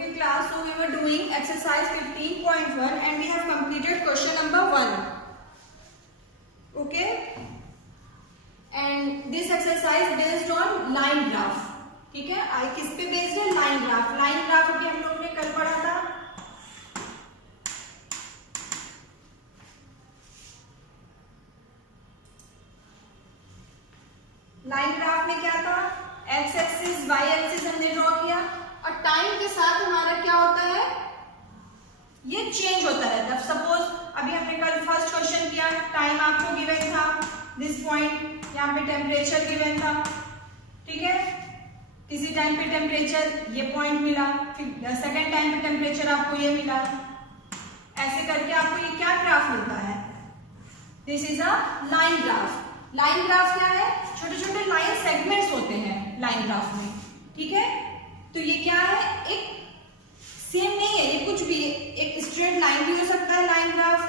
Okay class, so we were doing exercise 15.1 and we have completed question number 1. Okay, and this exercise based on line graph. ठीक है, किस पे based है? Line graph. Line graph अभी हम लोग ने कल पढ़ा था. लाइन ग्राफ में क्या था? एक्स एक्सिस वाई एक्सिस हमने ड्रॉ किया और टाइम के साथ हमारा क्या होता है, ये चेंज होता रहता है. सपोज अभी हमने कल फर्स्ट क्वेश्चन किया, टाइम आपको गिवन था दिस पॉइंट, यहाँ पे टेम्परेचर गिवन था. ठीक है, किसी टाइम पे टेम्परेचर ये पॉइंट मिला, फिर सेकेंड टाइम पे टेम्परेचर आपको ये मिला. ऐसे करके आपको ये क्या ग्राफ मिलता है? This is a line graph. Line graph क्या है? छोटे छोटे लाइन सेगमेंट्स होते हैं लाइन ग्राफ में. ठीक है, तो ये क्या है? एक सेम नहीं है, ये कुछ भी, एक स्ट्रेट लाइन भी हो सकता है लाइन ग्राफ,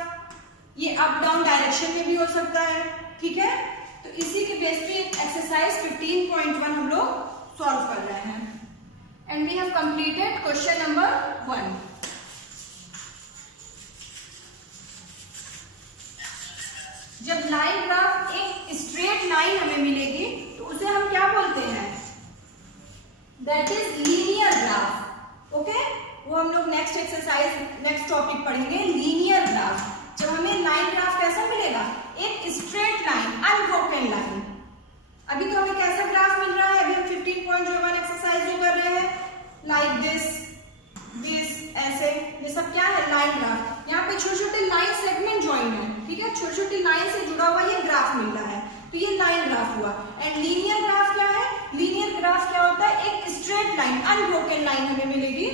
ये अप डाउन डायरेक्शन में भी हो सकता है. ठीक है, तो इसी के बेस पे एक्सरसाइज 15.1 हम लोग सॉल्व कर रहे हैं. And we have completed question number 1. जब लाइन ग्राफ एक स्ट्रेट लाइन हमें मिलेगी तो उसे हम क्या बोलते हैं? That is linear graph. Okay, वो हम लोग नेक्स्ट एक्सरसाइज नेक्स्ट टॉपिक पढ़ेंगे, लीनियर ग्राफ. जब हमें लाइन ग्राफ कैसा मिलेगा? एक स्ट्रेट लाइन, अनब्रोकन लाइन. अभी तो हमें कैसा ग्राफ मिल रहा है? अभी हम 15.1 एक्सरसाइज जो कर रहे हैं, लाइक दिस ऐसे, ये सब क्या है? Line graph. यहाँ पे छोटे छोटे लाइन सेगमेंट ज्वाइन है. ठीक है, छोटी छोटी लाइन से जुड़ा हुआ ये ग्राफ मिल रहा है, तो ये लाइन ग्राफ हुआ. एंड लीनियर ग्राफ क्या है? लीनियर ग्राफ क्या होता है? एक स्ट्रेट लाइन, अनब्रोकन लाइन हमें मिलेगी,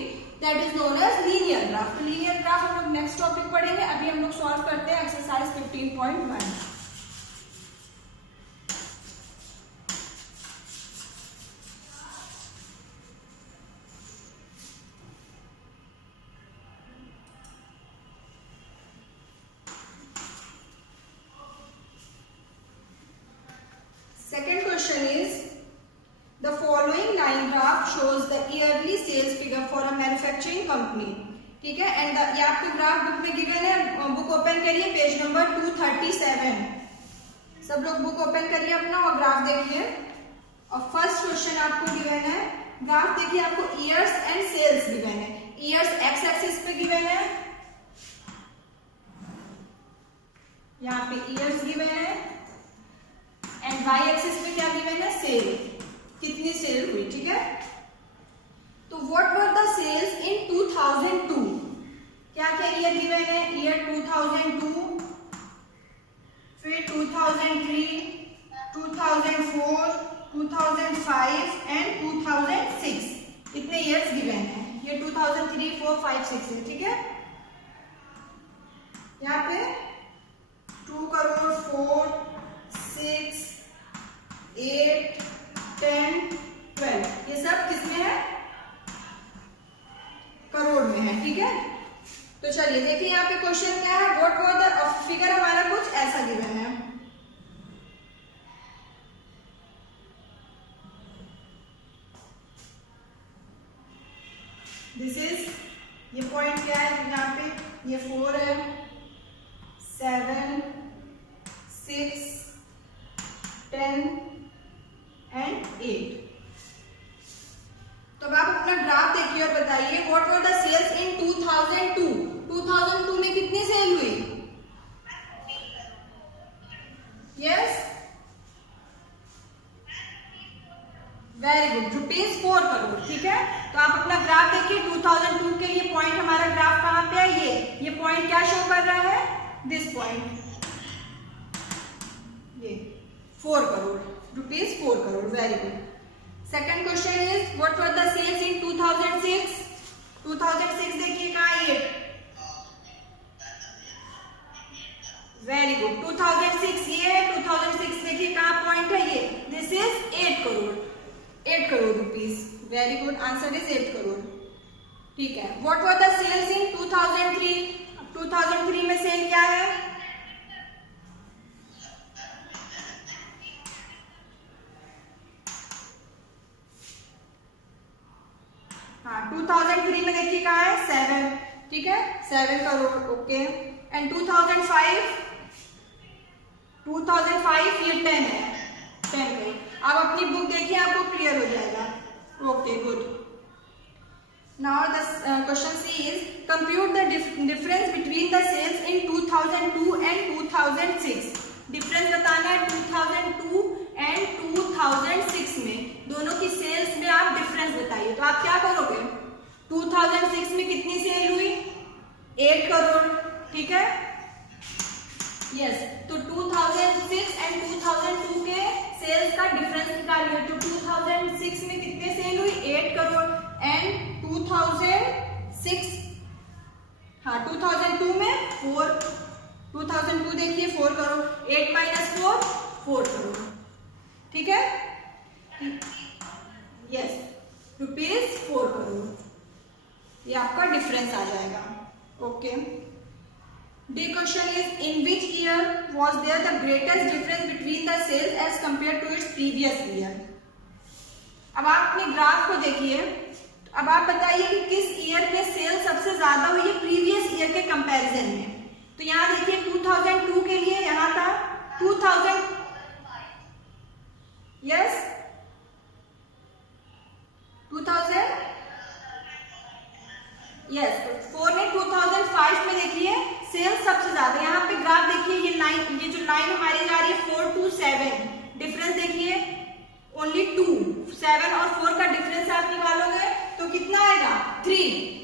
that is known as linear graph. तो लीनियर ग्राफ हम लोग नेक्स्ट टॉपिक पढ़ेंगे. अभी हम लोग सॉल्व करते हैं exercise 15.1. Second question is, the following line graph shows the yearly sales figure for a manufacturing company. ठीक है, एंड ये आपको ग्राफ बुक में गिवन है. बुक ओपन करिए, पेज नंबर 237. सब लोग बुक ओपन करिए अपना और ग्राफ देखिए. और फर्स्ट क्वेश्चन आपको गिवन है, ग्राफ देखिए, आपको ईयर्स एंड सेल्स गिवन है. ईयर्स एक्स एक्सिस पे गिवन है, यहाँ पे ईयर्स गिवन है, एंड वाई एक्सिस पे क्या गिवन है? सेल, कितनी सेल हुई. ठीक है, तो what were the sales in 2002? क्या क्या ईयर गिवन है? ईयर 2002, फिर 2003, 2004, 2005 एंड 2006. इतने ईयर्स गिवन है. ये 2003, 4, 5, 6 है. ठीक है, यहाँ पे 2 करोड़, 4, 6, 8, 10, 12, ये सब किसमें है? करोड़ में है. ठीक है, तो चलिए देखिए यहाँ पे क्वेश्चन क्या है. व्हाट वर द फिगर, हमारा कुछ ऐसा गिवन है. दिस इज, ये पॉइंट क्या है यहाँ पे? ये 4 है, 7, 6, 10 एंड 8. तो अब आप अपना ग्राफ देखिए और बताइए, what were the sales in 2002? 2002 में कितनी सेल हुई? Yes, very good, ₹4 crore. ठीक है, तो आप अपना ग्राफ देखिए. 2002 के लिए पॉइंट, हमारा ग्राफ कहाँ पे है? ये पॉइंट क्या शो कर रहा है? दिस पॉइंट, ये 4 crore, ₹4 crore. Very good. Second question is, what were the sales in 2006? 2006 देखिए कहाँ है? ये, वेरी गुड, 2006 ये है. 2006 देखिए कहाँ पॉइंट है? ये, this is 8 crore, 8 crore rupees. Very good, answer is 8 crore. ठीक है, व्हाट वर द सेल्स इन 2003? 2003 में सेल क्या है? हाँ, 2003 में देखिए कहाँ है 7, ठीक है 7 करोड़, ओके। एंड 2005 ये 10 है, 10 करोड़। अब अपनी बुक देखिए, आपको क्लियर हो जाएगा, okay good. Now the question C is compute the difference between the sales in 2002 and 2006। Difference बताना है 2002 एंड 2006 में, दोनों की सेल्स में आप डिफरेंस बताइए। तो आप क्या करोगे, 2006 में कितनी सेल हुई 8 करोड़, ठीक है यस। तो 2006 एंड 2002 के सेल्स का डिफरेंस निकालिए। तो 2006 में कितने सेल हुई 8 करोड़ एंड 2002 में 4, 2002 देखिए 4 करोड़, 8 माइनस 4 करोड़, ठीक है यस, रुपीज 4 करोड़, ये आपका डिफरेंस आ जाएगा, okay. D question is in which year was there the greatest difference between the sales as compared to its previous year. अब आप अपने ग्राफ को देखिए, अब आप बताइए कि किस ईयर में सेल सबसे ज्यादा हुई है प्रीवियस ईयर के कंपैरिजन में। तो यहां देखिए 2002 के लिए यहां था 2000 यस 2000 यस 4 में 2005 में देखिए सेल्स सबसे ज्यादा। यहाँ पे ग्राफ देखिए, ये जो लाइन हमारी जा रही है 4 to 7, डिफरेंस देखिए ओनली 2, 7 और 4 का डिफरेंस आप निकालोगे तो कितना आएगा 3।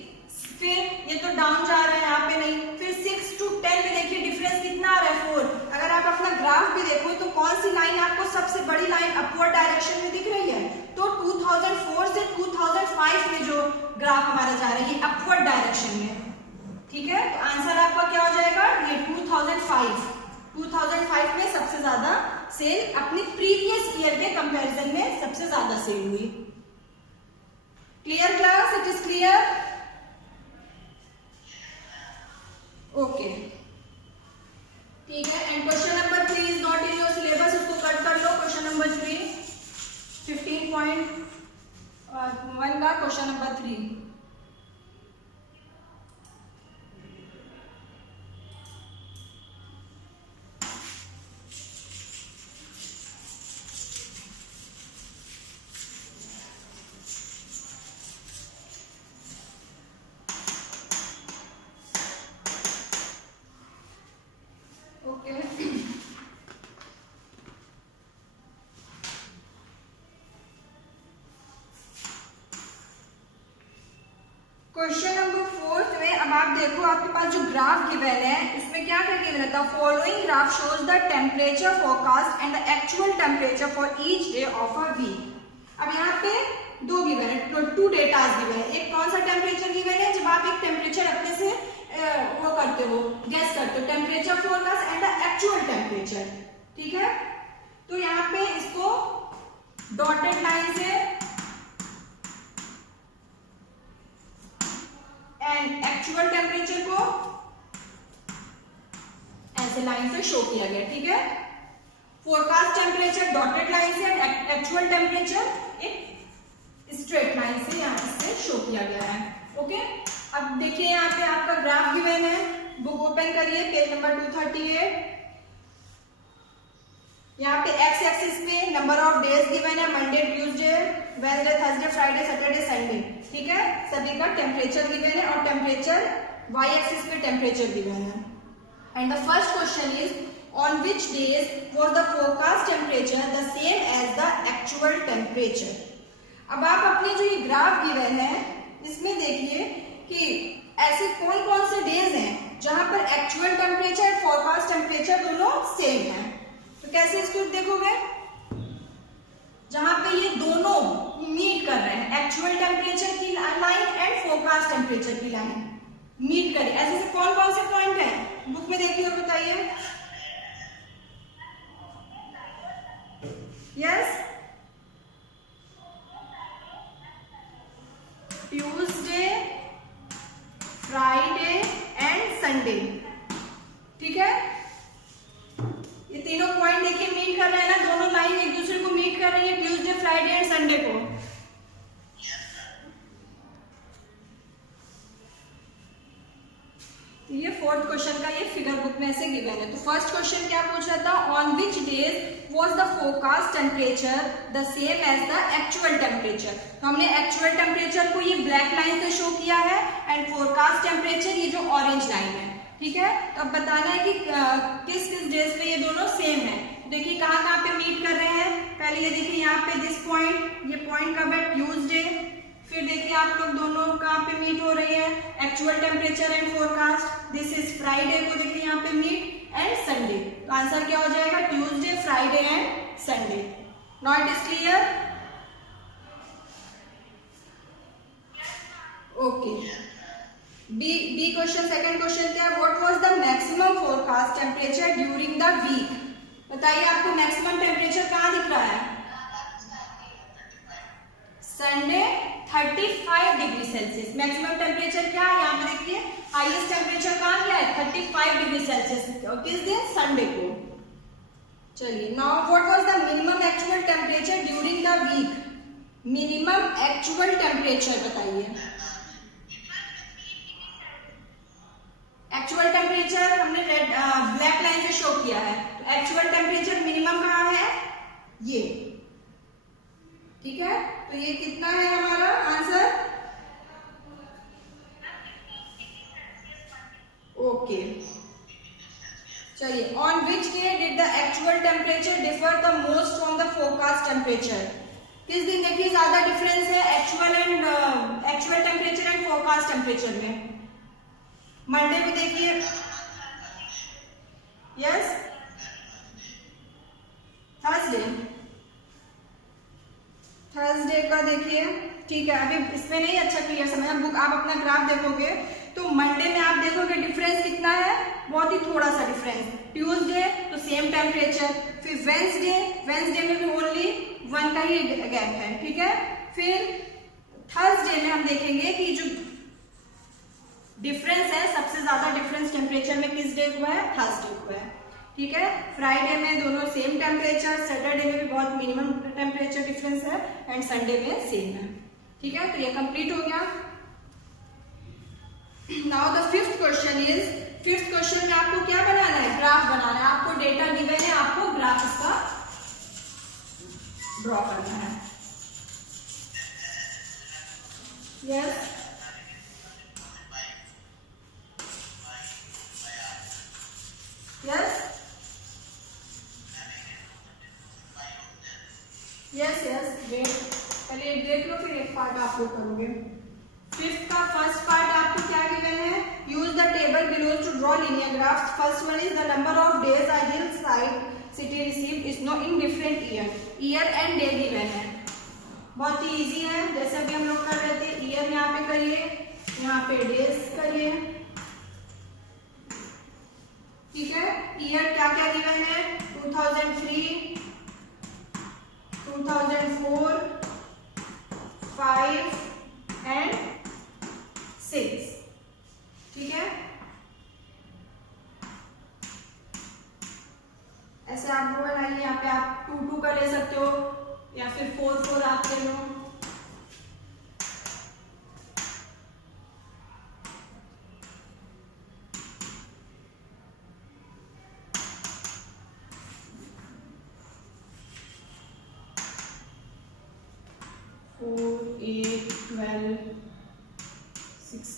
फिर ये तो डाउन जा रहा है, यहाँ पे नहीं। फिर 6 to 10 में देखिए डिफरेंस कितना आ रहा है 4। अगर आप अपना ग्राफ भी देखो तो कौन सी लाइन आपको सबसे बड़ी लाइन अपवर्ड डायरेक्शन में दिख रही है, तो 2004 से 2005 में जो ग्राफ हमारा जा रहा है ये अपवर्ड डायरेक्शन में, ठीक है। तो आंसर आपका क्या हो जाएगा, ये 2005 में सबसे ज्यादा सेल अपने प्रीवियस ईयर के कंपैरिजन में सबसे ज्यादा सेल हुई। Clear class, it is clear, okay ठीक है। And question number 3 is not in your syllabus, उसको कट कर लो। क्वेश्चन नंबर 3 15.1 का क्वेश्चन नंबर 3। क्वेश्चन नंबर 4 में अब आप देखो, आपके पास जो ग्राफ गिवन है इसमें क्या क्या गिवन रहता है, following graph shows the temperature forecast and the actual temperature for each day of a week. अब यहाँ पे दो गिवन है, 2 डेटाज गिवन है। एक कौन सा टेम्परेचर गिवन है, जब आप एक टेम्परेचर अपने से वो करते हो, गेस करते हो, temperature forecast and the actual temperature, ठीक है। तो यहाँ पे इसको डॉटेड लाइन से एंड एक्चुअल टेम्परेचर को ऐसे लाइन से शो किया गया, ठीक है। फोरकास्ट टेम्परेचर डॉटेड लाइन से एंड एक्चुअल टेम्परेचर एक स्ट्रेट लाइन से यहाँ से शो किया गया है, ओके। अब देखिए यहाँ पे आपका ग्राफ गिवन है, बुक ओपन करिए, पेज नंबर 238। यहाँ पे एक्स एक्सिस पे नंबर ऑफ डेज गिवन है, Monday, Tuesday, Wednesday, Thursday, Friday, Saturday, Sunday, ठीक है। सभी का टेम्परेचर गिवन है और टेम्परेचर वाई एक्सिस पे टेम्परेचर गिवन है। And the first question is on which days was the forecast temperature the same as the actual temperature. अब आप अपने जो ये ग्राफ गिवन है इसमें देखिए कि ऐसे कौन कौन से डेज हैं जहां पर एक्चुअल टेम्परेचर फोरकास्ट टेम्परेचर दोनों सेम है। तो कैसे इसको देखोगे, जहां पे ये दोनों मीट कर रहे हैं, एक्चुअल टेम्परेचर की लाइन एंड फोरकास्ट टेम्परेचर की लाइन मीट करे, ऐसे से कौन कौन से पॉइंट हैं बुक में देखिए और बताइए। Yes, Tuesday, Friday and Sunday, ठीक है। ये तीनों पॉइंट देखिए मीट कर रहे हैं ना, दोनों लाइन एक दूसरे को मीट कर रही है, ट्यूसडे, फ्राइडे एंड संडे को। फोर्थ क्वेश्चन का ये फिगर बुक में ऐसे गिवन है। तो फर्स्ट क्वेश्चन क्या पूछ रहा था, on which days was the forecast temperature the same as the actual temperature. तो हमने एक्चुअल टेम्परेचर को ये ब्लैक लाइन से शो किया है एंड फोरकास्ट टेम्परेचर ये जो ऑरेंज लाइन है, ठीक है। तो अब बताना है कि किस किस डेज पे ये दोनों सेम है। देखिए कहाँ पे मीट कर रहे हैं, पहले ये देखिए यहाँ पे दिस पॉइंट, ये पॉइंट कब है, ट्यूसडे। फिर देखिए आप लोग दोनों कहाँ पे मीट हो रही है, actual temperature and forecast. This is Friday को देखिए यहाँ पे मीट एंड संडे। तो आंसर क्या हो जाएगा, Tuesday, Friday and Sunday. Now it is clear, okay. B question, second question क्या, what was the maximum forecast temperature during the week. बताइए आपको मैक्सिमम टेम्परेचर कहाँ दिख रहा है, Sunday 35 degree Celsius. Maximum temperature क्या है, यहाँ पे देखिए हाईएस्ट टेम्परेचर कहाँ गया है, 35 डिग्री सेल्सियस। किस दिन, संडे को। चलिए now what was the minimum actual temperature during the week. Minimum actual temperature बताइए। एक्चुअल टेम्परेचर हमने रेड ब्लैक लाइन से शो किया है। तो एक्चुअल टेम्परेचर मिनिमम कहाँ है, ये, ठीक है। तो ये कितना है हमारा आंसर, ओके। चलिए, on which day did the actual temperature differ the most from the forecast temperature. किस दिन देखिए ज्यादा डिफरेंस है actual temperature and forecast temperature में। मंडे को देखिए, यस, थर्सडे का देखिए, ठीक है। अभी इसमें नहीं अच्छा क्लियर समझ, बुक आप अपना ग्राफ देखोगे तो मंडे में आप देखोगे डिफरेंस कितना है, बहुत ही थोड़ा सा डिफरेंस। ट्यूसडे तो सेम टेम्परेचर, फिर वेंसडे में भी ओनली 1 का ही गैप है, ठीक है। फिर थर्सडे में हम देखेंगे कि जो डिफरेंस है, सबसे ज्यादा डिफरेंस टेम्परेचर में किस डे को है, थर्सडे को है, ठीक है। फ्राइडे में दोनों सेम टेम्परेचर, सैटरडे में भी बहुत मिनिमम टेम्परेचर डिफरेंस है एंड संडे में सेम है, ठीक है। तो ये कंप्लीट हो गया। Now the fifth question is, fifth question में आपको क्या बनाना है, ग्राफ बनाना है। आपको डेटा गिवन है, आपको ग्राफ इसका ड्रॉ करना है, yes. Yes yes yes, wait, पहले एक देख लो फिर एक पार्ट आप लोग करोगे। फिफ्थ का फर्स्ट पार्ट आपको क्या गिवन है, use the table below to draw linear graphs. First one is the number of days ideal site city received is no in different year and day given है। बहुत ही easy है, जैसे अभी हम लोग कर रहे थे। ईयर यहाँ पे करिए, यहाँ पे डेज करिए, ठीक है। ईयर क्या क्या गिवन है, 2003, 2004, 5 एंड 6, ठीक है। ऐसे आप वो बनाइए, यहाँ पे आप 2 का ले सकते हो या फिर 4 आप ले लो।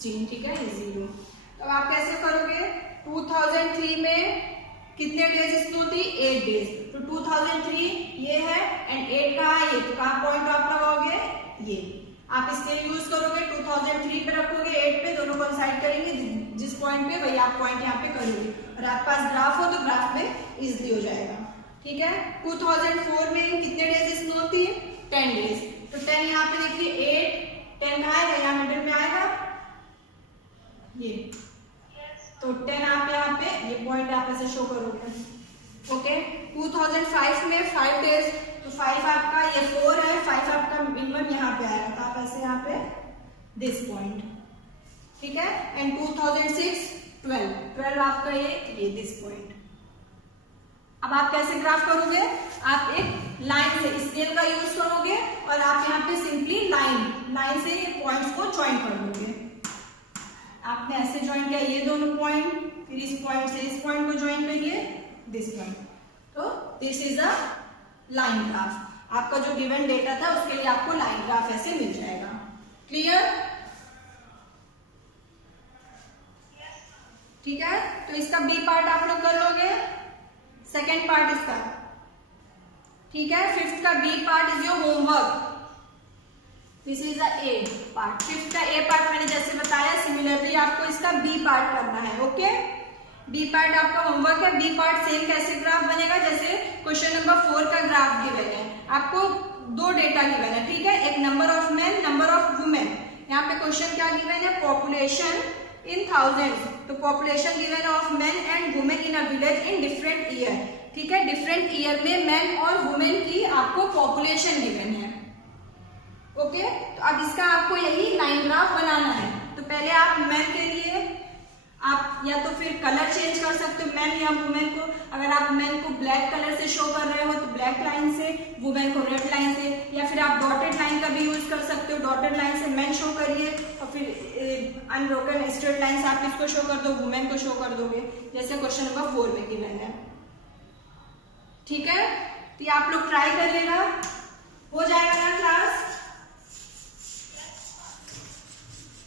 ठीक है, ये 0। तो आप कैसे करोगे, 2003 में कितने डेज स्नो थी, 8 डेज। तो 2003 ये है एंड 8 कहाँ है, ये तो कहाँ पॉइंट आप लगाओगे, ये आप इसके यूज करोगे। 2003 पे रखोगे, 8 पे, दोनों कोइंसाइड करेंगे, जिस पॉइंट पे वही आप पॉइंट यहाँ पे करोगे। और आपके पास ग्राफ हो तो ग्राफ में इजिली हो जाएगा, ठीक है। 2004 में कितने डेज स्नो थी, 10 डेज। तो 10 यहाँ पे देखिए, 8, 10 कहाँ आएगा, यहाँ मिडिल में आएगा ये, तो 10 आप यहाँ पे ये पॉइंट आप ऐसे शो करोगे, ओके। 2005 में 5 डेज, तो 5 आपका, ये 4 है, 5 आपका मिनिमम यहाँ पे आएगा, तो आप ऐसे यहाँ पे दिस पॉइंट, ठीक है। एंड 2006 12 आपका ये दिस पॉइंट। अब आप कैसे ग्राफ करोगे, आप एक लाइन से स्केल का यूज करोगे और आप यहाँ पे सिंपली लाइन से ये पॉइंट्स को ज्वाइन कर दोगे। आपने ऐसे ज्वाइन किया ये दोनों पॉइंट, फिर इस पॉइंट से इस पॉइंट को ज्वाइन करिए दिस पॉइंट, तो this is a line graph. आपका जो गिवन डेटा था उसके लिए आपको लाइन ग्राफ ऐसे मिल जाएगा। क्लियर? ठीक है, तो इसका बी पार्ट आप लोग कर लोगे, सेकेंड पार्ट इसका। ठीक है, फिफ्थ का B part is your homework, this is the A part. Fifth का ए पार्ट मैंने जैसे बताया, सिमिलरली आपको इसका बी पार्ट करना है। ओके, बी पार्ट आपका होमवर्क है। बी पार्ट सेम कैसे ग्राफ बनेगा, जैसे क्वेश्चन नंबर 4 का ग्राफ गिवन है, आपको दो डेटा गिवन है। ठीक है, एक number of man, number of women. यहाँ पे क्वेश्चन क्या गिवन है, पॉपुलेशन इन थाउजेंड्स, तो पॉपुलेशन गिवन है of man and women in a village in different year. ठीक है, डिफरेंट ईयर में मैन और वुमेन की आपको पॉपुलेशन गिवन है। ओके, तो अब इसका आपको यही लाइन ग्राफ बनाना है। तो पहले आप मैन के लिए आप या तो फिर कलर चेंज कर सकते हो मैन या वुमेन को। अगर आप मैन को ब्लैक कलर से शो कर रहे हो तो ब्लैक लाइन से, वुमेन को रेड लाइन से, या फिर आप डॉटेड लाइन का भी यूज कर सकते हो। डॉटेड लाइन से मैन शो करिए और फिर अनब्रोकन स्ट्रेट लाइन से आप इसको शो कर दो, वुमेन को शो कर दोगे, जैसे क्वेश्चन नंबर 4 में गिवन है। ठीक है, तो ये आप लोग ट्राई करिएगा, हो जाएगा ना क्लास।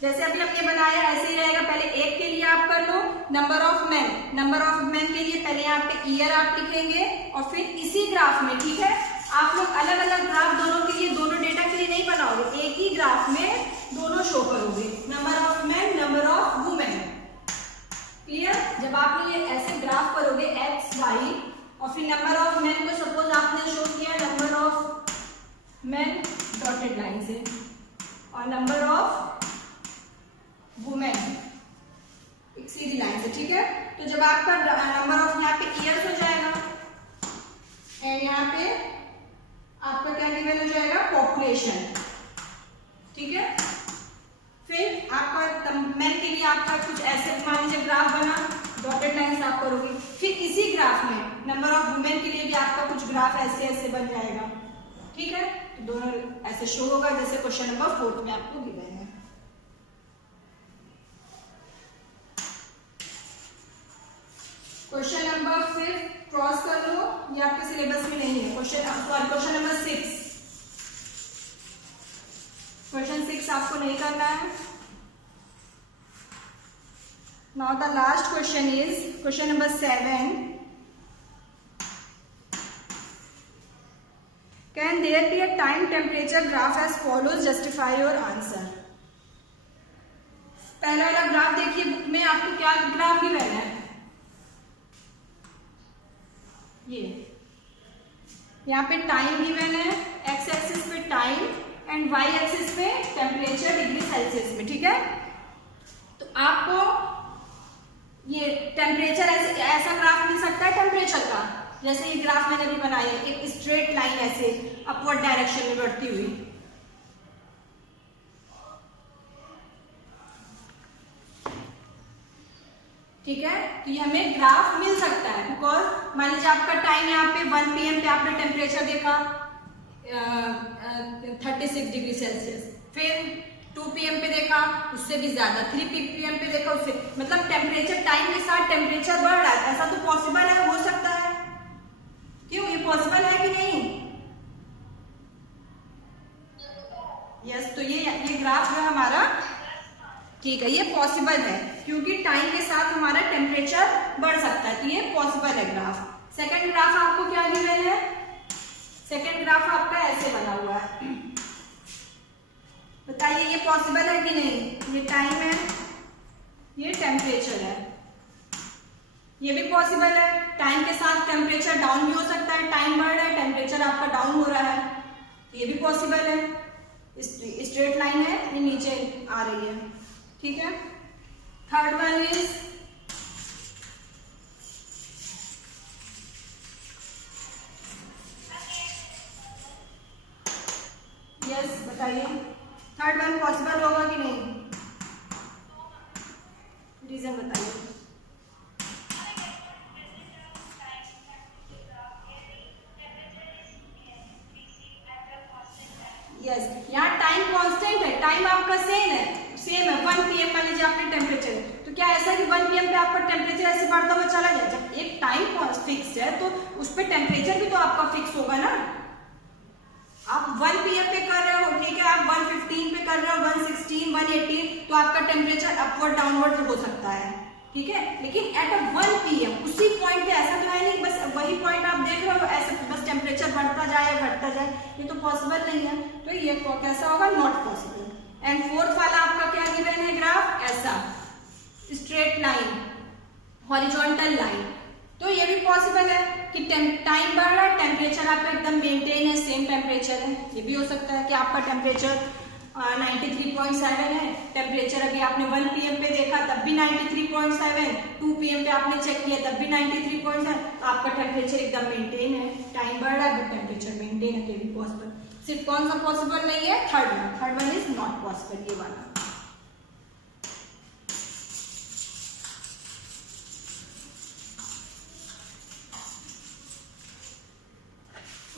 जैसे अभी हमने बनाया ऐसे ही रहेगा। पहले एक के लिए आप कर लो number of man, number of man के लिए पहले यहाँ पे ईयर आप लिखेंगे और फिर इसी ग्राफ में, ठीक है, आप लोग अलग अलग ग्राफ दोनों के लिए, दोनों डेटा के लिए नहीं बनाओगे, एक ही ग्राफ में दोनों शो करोगे, number of man, number of women. Clear? जब आप लोग ये ऐसे ग्राफ करोगे एक्स वाई और फिर नंबर ऑफ मैन को सपोज आपने शो किया number of man dotted line से और नंबर ऑफ वुमेन एक सीधी लाइन से। ठीक है, तो जब आपका नंबर ऑफ यहाँ पे ईयर्स हो जाएगा एंड यहाँ पे आपका क्या गिवन हो जाएगा, पॉपुलेशन। ठीक है, फिर आपका मैन के लिए आपका कुछ ऐसे मान लीजिए ग्राफ बना, डॉटेड लाइन से आप करोगे, फिर इसी ग्राफ में नंबर ऑफ वुमेन के लिए भी आपका कुछ ग्राफ ऐसे ऐसे बन जाएगा। ठीक है, तो दोनों ऐसे शो होगा जैसे क्वेश्चन नंबर 4 में आपको गिवन है। क्वेश्चन नंबर 5 क्रॉस कर लो, ये आपके सिलेबस में नहीं है। क्वेश्चन नंबर 6, क्वेश्चन 6 आपको नहीं करना है। Now the last question is question number 7। Can there be a time temperature graph as follows, justify your answer. पहला वाला ग्राफ देखिए, बुक में आपको क्या ग्राफ गिवन है, ये यहाँ पे टाइम गिवन है, एक्स एक्सिस पे टाइम एंड वाई एक्सिस पे टेम्परेचर डिग्री सेल्सियस में। ठीक है, तो आपको ये टेम्परेचर ऐसा ग्राफ मिल सकता है टेम्परेचर का, जैसे ये ग्राफ मैंने अभी बनाया, एक स्ट्रेट लाइन ऐसे अपवर्ड डायरेक्शन में बढ़ती हुई। ठीक है, तो ये हमें ग्राफ मिल सकता है, बिकॉज मान लीजिए आपका टाइम यहाँ पे 1 PM पे आपने टेम्परेचर देखा 36 डिग्री सेल्सियस, फिर 2 PM पे देखा उससे भी ज्यादा, 3 PM पे देखा उससे, मतलब टेम्परेचर टाइम के साथ टेम्परेचर बढ़ रहा है। ऐसा तो पॉसिबल है, हो सकता है, क्यों, ये पॉसिबल है कि नहीं? यस, तो ये ग्राफ जो हमारा, ठीक है, ये पॉसिबल है क्योंकि टाइम के साथ हमारा टेम्परेचर बढ़ सकता है, तो ये पॉसिबल है ग्राफ। सेकंड ग्राफ आपको क्या गिवन है, सेकंड ग्राफ आपका ऐसे बना हुआ है, बताइए ये पॉसिबल है कि नहीं? ये टाइम है, ये टेम्परेचर है, ये भी पॉसिबल है। टाइम के साथ टेम्परेचर डाउन भी हो सकता है, टाइम बढ़ रहा है टेम्परेचर आपका डाउन हो रहा है, ये भी पॉसिबल है। स्ट्रेट लाइन है, ये नीचे आ रही है। ठीक है, थर्ड वन इज यस, बताइए थर्ड वन पॉसिबल होगा कि नहीं, रीजन बताइए। यस, यहाँ टाइम कांस्टेंट है, टाइम आपका सेम है 1 PM मान लीजिए आपने टेम्परेचर, तो क्या ऐसा कि 1 PM पे आपका टेम्परेचर ऐसे बढ़ता हुआ चला गया? जब एक टाइम फिक्स है तो उस पर टेम्परेचर भी तो आपका फिक्स होगा ना। आप 1 PM पे कर रहे हो, ठीक है, आप 115 पे कर रहे हो, 116, 118, तो आपका टेम्परेचर अपवर्ड डाउनवर्ड हो सकता है, ठीक है। लेकिन एट 1 PM उसी पॉइंट पे ऐसा तो है नहीं बस वही पॉइंट आप देख रहे हो ऐसे बस टेम्परेचर बढ़ता जाए घटता जाए, ये तो पॉसिबल नहीं है। तो ये कैसा होगा? Not possible. एंड फोर्थ वाला आपका क्या गिवन है ग्राफ? ऐसा स्ट्रेट लाइन, हॉरिजॉन्टल लाइन। तो ये भी पॉसिबल है कि टाइम बढ़ रहा है, टेम्परेचर आपका एकदम मेंटेन है, सेम टेम्परेचर है। ये भी हो सकता है कि आपका टेम्परेचर 93.7 है, टेम्परेचर अभी आपने 1 PM पे देखा तब भी 93.7, 2 PM पे आपने चेक किया तब भी 93.7, आपका टेम्परेचर एकदम मेंटेन है। टाइम बढ़ रहा है बट टेम्परेचर मेंटेन है, तो भी पॉसिबल। सिर्फ कौन सा पॉसिबल नहीं है? Third one is not possible, ये वाला।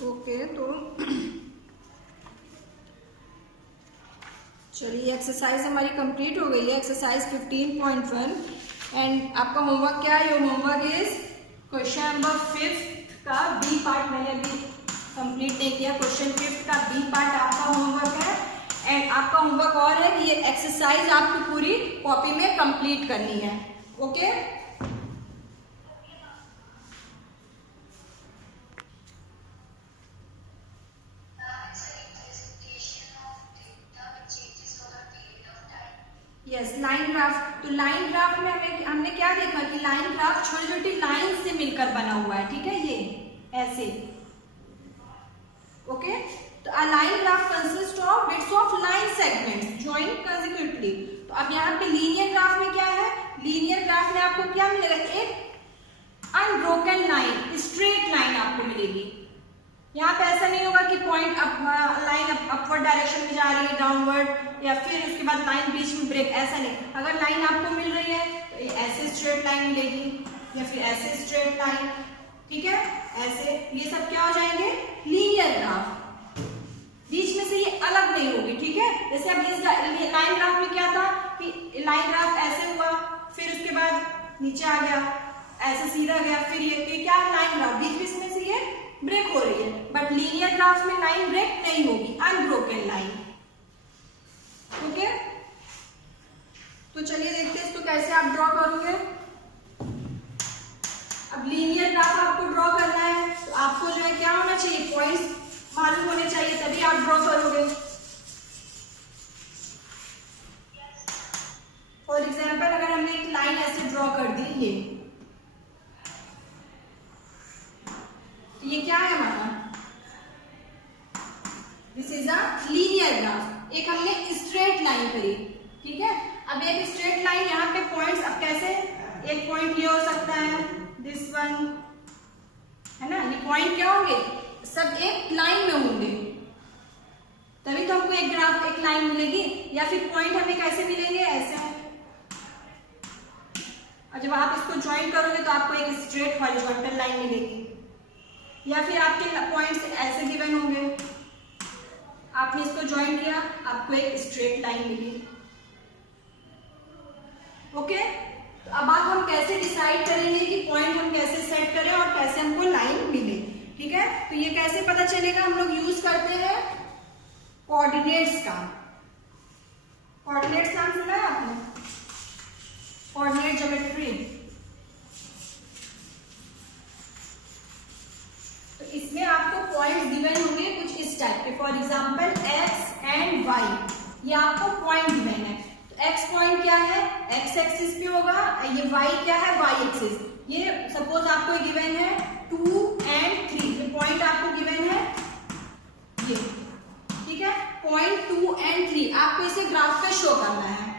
ओके, तो चलिए एक्सरसाइज हमारी कंप्लीट हो गई है, एक्सरसाइज 15.1। एंड आपका होमवर्क क्या है? Your homework is question number 5 का बी पार्ट मैंने अभी कंप्लीट नहीं किया। क्वेश्चन 5 का बी पार्ट आपका होमवर्क है। एंड आपका होमवर्क और है कि ये एक्सरसाइज आपको पूरी कॉपी में कंप्लीट करनी है। Okay, yes, line graph. तो लाइन ग्राफ में हमने क्या देखा कि लाइन ग्राफ छोटी छोटी लाइन से मिलकर बना हुआ है, ठीक है, ये ऐसे। ओके, तो a line graph consist of bits of line segments joined consecutively. तो अब यहाँ पे लीनियर ग्राफ में क्या है? लीनियर ग्राफ में आपको क्या मिलेगा? एक अनब्रोकन लाइन, स्ट्रेट लाइन आपको मिलेगी। यहाँ पे ऐसा नहीं होगा कि पॉइंट लाइन अपवर्ड डायरेक्शन में जा रही है, डाउनवर्ड, या फिर उसके बाद लाइन बीच में ब्रेक, ऐसा नहीं। अगर लाइन आपको मिल रही है तो ऐसे स्ट्रेट लाइन मिलेगी या फिर ऐसे स्ट्रेट लाइन, ठीक है, ऐसे। ये सब क्या हो जाएंगे? Linear graph. बीच में से ये अलग नहीं होगी, ठीक है। जैसे अब इस लाइन ग्राफ में क्या था कि लाइन ग्राफ ऐसे हुआ, फिर उसके बाद नीचे आ गया, ऐसे सीधा गया, फिर ये क्या लाइन ग्राफ बीच में से ये ब्रेक हो रही है। बट लीनियर ग्राफ में लाइन ब्रेक नहीं होगी, अनब्रोकन लाइन। ओके, तो चलिए देखते हैं इसको कैसे आप ड्रॉ करोगे। अब लीनियर ग्राफ आपको ड्रॉ करना है तो आपको जो है क्या होना चाहिए? पॉइंट्स मालूम होने चाहिए, तभी आप ड्रॉ करोगे। फॉर एग्जाम्पल अगर हमने एक लाइन ऐसे ड्रॉ कर दी, ये क्या है हमारा? This is a linear graph. एक हमने स्ट्रेट लाइन करी, ठीक है। अब एक स्ट्रेट लाइन, यहाँ पे पॉइंट्स, अब कैसे? एक पॉइंट ये हो सकता है, दिस वन, है ना। ये पॉइंट क्या होंगे? सब एक लाइन में होंगे, तभी तो हमको एक ग्राफ, एक लाइन मिलेगी। या फिर पॉइंट हमें कैसे मिलेंगे? ऐसे। और जब आप इसको ज्वाइन करोगे तो आपको एक स्ट्रेट हॉरिजॉन्टल लाइन मिलेगी। या फिर आपके पॉइंट्स ऐसे गिवन होंगे, आपने इसको ज्वाइन किया, आपको एक स्ट्रेट लाइन मिली। ओके, तो अब आप हम कैसे डिसाइड करेंगे कि पॉइंट हम कैसे सेट करें और कैसे हमको लाइन मिले, ठीक है। तो ये कैसे पता चलेगा? हम लोग यूज करते हैं कोऑर्डिनेट्स का। कोऑर्डिनेट्स नाम सुना है आपने? Coordinate geometry. तो इसमें आपको पॉइंट गिवन होंगे कुछ इस टाइप के। For example x and y, ये आपको पॉइंट गिवन है। तो x पॉइंट क्या है? x एक्सिस पे होगा। ये y क्या है? y axis. ये सपोज आपको गिवन है 2 एंड 3, ये पॉइंट आपको गिवन है ये, ठीक है। पॉइंट 2 एंड 3 आपको इसे ग्राफ पे शो करना है।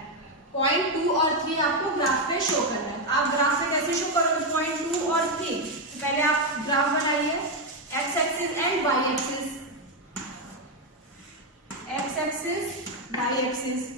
पॉइंट 2 और 3 आपको ग्राफ पे शो करना है। आप ग्राफ पे कैसे शो करोगे? पॉइंट 2 और 3, पहले आप ग्राफ बनाइए, x axis and y axis, x axis y axis.